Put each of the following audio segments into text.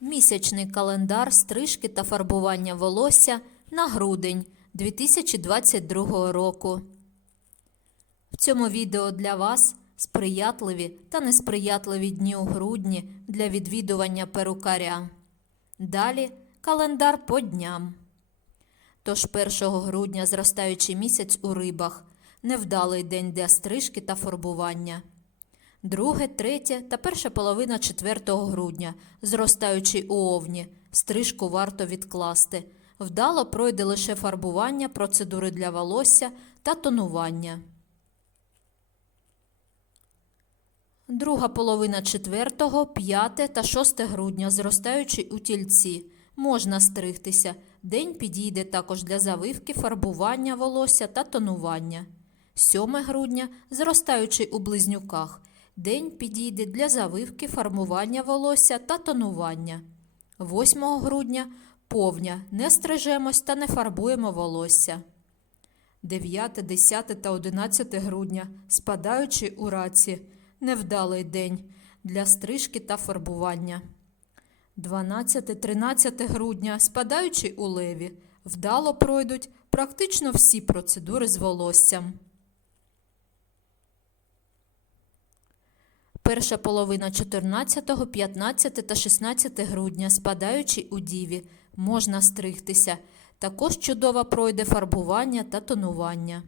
Місячний календар стрижки та фарбування волосся на грудень 2022 року. В цьому відео для вас сприятливі та несприятливі дні у грудні для відвідування перукаря. Далі календар по дням. Тож 1 грудня зростаючий місяць у рибах, невдалий день для стрижки та фарбування. Друге, третє та перша половина 4 грудня, зростаючий у овні, стрижку варто відкласти. Вдало пройде лише фарбування, процедури для волосся та тонування. Друга половина 4, 5 та 6 грудня, зростаючий у тільці. Можна стригтися. День підійде також для завивки, фарбування волосся та тонування. 7 грудня, зростаючий у близнюках. День підійде для завивки, фарбування волосся та тонування. 8 грудня повня. Не стрижемось та не фарбуємо волосся. 9, 10 та 11 грудня, спадаючи у раці, невдалий день для стрижки та фарбування. 12, 13 грудня, спадаючи у леві, вдало пройдуть практично всі процедури з волоссям. Перша половина 14, 15 та 16 грудня, спадаючи у діві, можна стригтися. Також чудово пройде фарбування та тонування.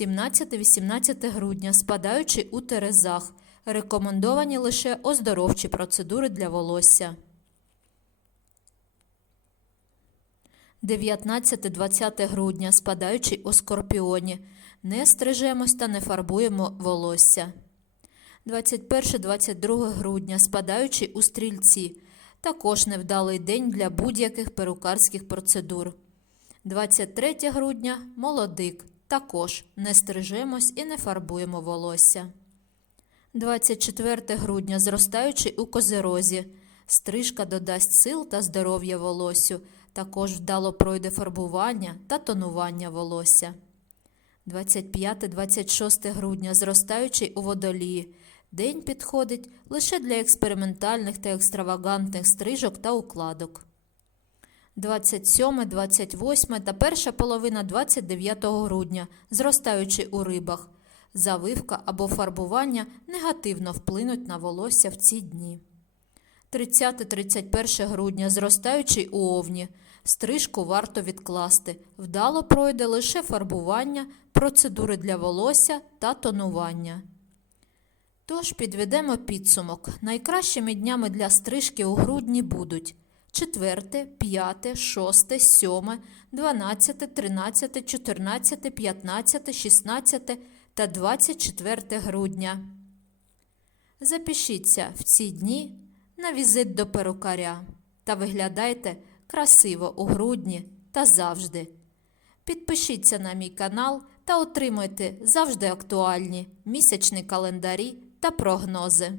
17-18 грудня, спадаючи у терезах, рекомендовані лише оздоровчі процедури для волосся. 19-20 грудня, спадаючи у скорпіоні, не стрижемось та не фарбуємо волосся. 21-22 грудня, спадаючи у стрільці, також невдалий день для будь-яких перукарських процедур. 23 грудня молодик, також не стрижемось і не фарбуємо волосся. 24 грудня, зростаючи у козерозі, стрижка додасть сил та здоров'я волосю, також вдало пройде фарбування та тонування волосся. 25-26 грудня, зростаючий у водолії, день підходить лише для експериментальних та екстравагантних стрижок та укладок. 27, 28 та перша половина 29 грудня, зростаючи у рибах, завивка або фарбування негативно вплинуть на волосся в ці дні. 30-31 грудня, зростаючи у овні, стрижку варто відкласти. Вдало пройде лише фарбування, процедури для волосся та тонування. Тож підведемо підсумок. Найкращими днями для стрижки у грудні будуть 4, 5, 6, 7, 12, 13, 14, 15, 16 та 24 грудня. Запишіться в ці дні на візит до перукаря та виглядайте красиво у грудні та завжди. Підпишіться на мій канал та отримуйте завжди актуальні місячні календарі та прогнози.